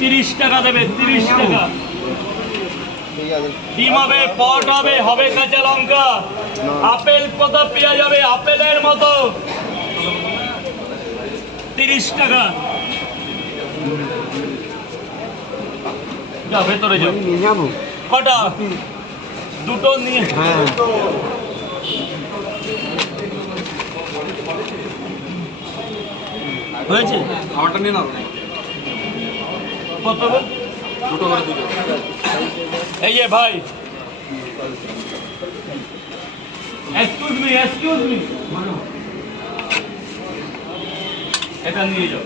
তিরিশ টাকা দেবে তিরিশ টাকা। ডিম হবে পট হবে? হবে কাঁচা লঙ্কা। আপেল কত পেঁয়াজ হবে আপেলের মতো। তিরিশ টাকা। যা ভেতরে যাও কটা? দুটো নিয়ে হ্যাঁ। হয়েছে? আমারটা নিয়ে নাও। কত এই যে ভাই। এক্সকিউজ মি এক্সকিউজ মি এটা নিয়ে যাও।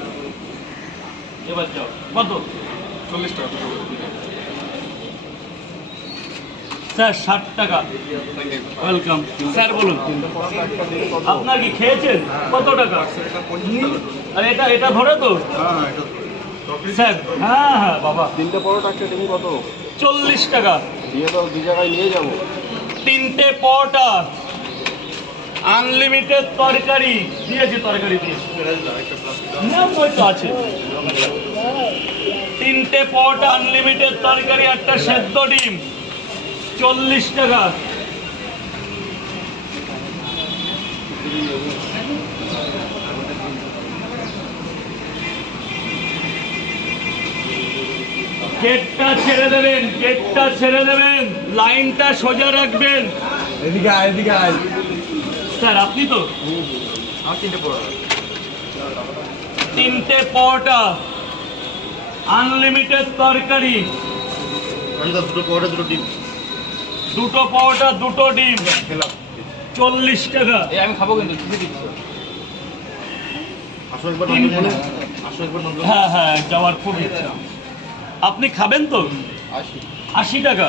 এবার যাও। কত? চল্লিশ টাকা স্যার ষাট টাকা। ওয়েলকাম স্যার বলুন। আপনার কি খেয়েছেন? কত টাকা? আর এটা এটা ধরে তো। হ্যাঁ স্যার হ্যাঁ হ্যাঁ বাবা। তিনটে পরোটা একটা ডিম কত? চল্লিশ টাকা। দিয়ে দু জায়গায় নিয়ে যাব। তিনটে পটা আনলিমিটেড তরকারি। দিয়েছি তরকারি দিয়েছি না ওই তো আছে। তিনটে পট আনলিমিটেড তরকারি একটা সেদ্ধ ডিম। চল্লিশ টাকা। গেটটা ছেড়ে দেবেন গেটটা ছেড়ে দেবেন লাইনটা সোজা রাখবেন। এদিকে আয় এদিকে আয়। স্যার আপনি তো? আমার তিনটে পটা আনলিমিটেড তরকারি। দুটো পড়ে দুটো ডিম। দুটো পাওয়াটা দুটো ডিম। খেলাম। চল্লিশ টাকা। এই আমি খাব কিন্তু হ্যাঁ হ্যাঁ যাওয়ার খুব ইচ্ছা। আপনি খাবেন তো? আশি। টাকা।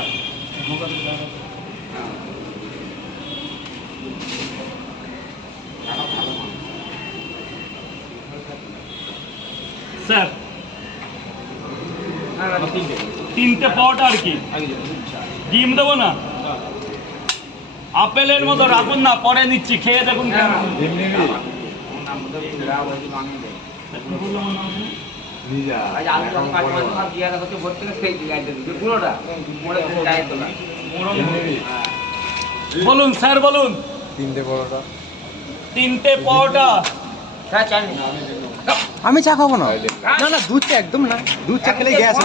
স্যার তিনটে তিনটে পাওয়াটা আর কি? ডিম দেবো না? আপেলের মতো রাখুন না পরে নিচ্ছি খেয়ে দেখুন কেমন। ডিম নিবি নিয়ে যা ডিম নিবি বলুন স্যার বলুন। তিনটে পরোটা। তিনটে পাওয়াটা আমি চা খাব না? না না দুধ চা একদম না। দুধ চা খেলে গ্যাস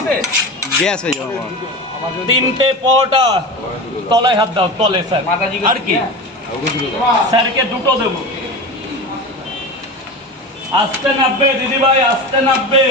গ্যাস হয়ে যাবে। তিনটে পরোটা। তলায় হাত দাও তলে স্যার। আর কি? ওকে স্যারকে দুটো দেবো। আসতে নাববে দিদিভাই আসতে নাববে